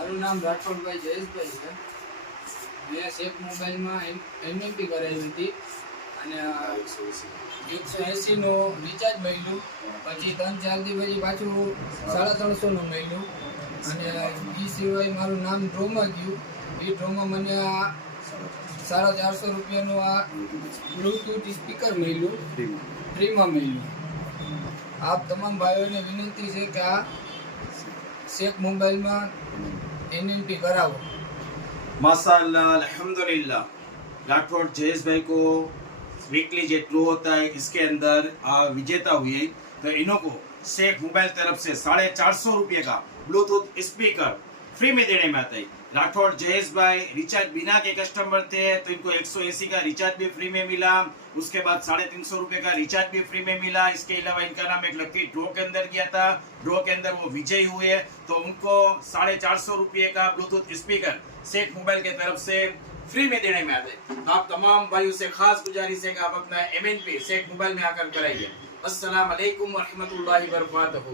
મારું નામ રાઠોડભાઈ જયેશભાઈ છે. મેં શેખ મોબાઈલમાં એમએમપી કરાવી હતી અને 180નું રિચાર્જ મળ્યું. પછી 3-4 દિવસ પછી પાછું 350નું મળ્યું. અને એ સિવાય મારું નામ ડ્રોમાં ગયું. એ ડ્રોમાં મને આ 450 રૂપિયાનું આ બ્લૂટૂથ સ્પીકર મળ્યું, ફ્રીમાં મળ્યું. આપ તમામ ભાઈઓને વિનંતી છે કે આ શેખ મોબાइल एनएमपी कराओ. माशाअल्लाह, अल्हम्दुलिल्लाह. राठौड़ जयेश भाई को वीकली जो ड्रो होता है इसके अंदर विजेता हुए तो इन्हों को शेख मोबाइल तरफ से 450 रुपये का ब्लूटूथ स्पीकर फ्री में देने में आता है. राठौड़ जयेश भाई रिचार्ज बिना के कस्टमर थे तो इनको 180 का रिचार्ज भी फ्री में मिला. उसके बाद 350 रुपये का रिचार्ज भी फ्री में मिला. इसके अलावा इनका नाम एक लकी ड्रॉ के अंदर गया था. ड्रॉ के अंदर वो विजयी हुए तो उनको 450 रुपये का ब्लूटूथ स्पीकर शेख मोबाइल के तरफ से फ्री में देने में आते हैं. तो आप तमाम भाइयों से खास गुजारिश है कि आप अपना एमएनपी शेख मोबाइल में आकर कराइए. अस्सलाम वालेकुम व रहमतुल्लाहि व बरकातहू.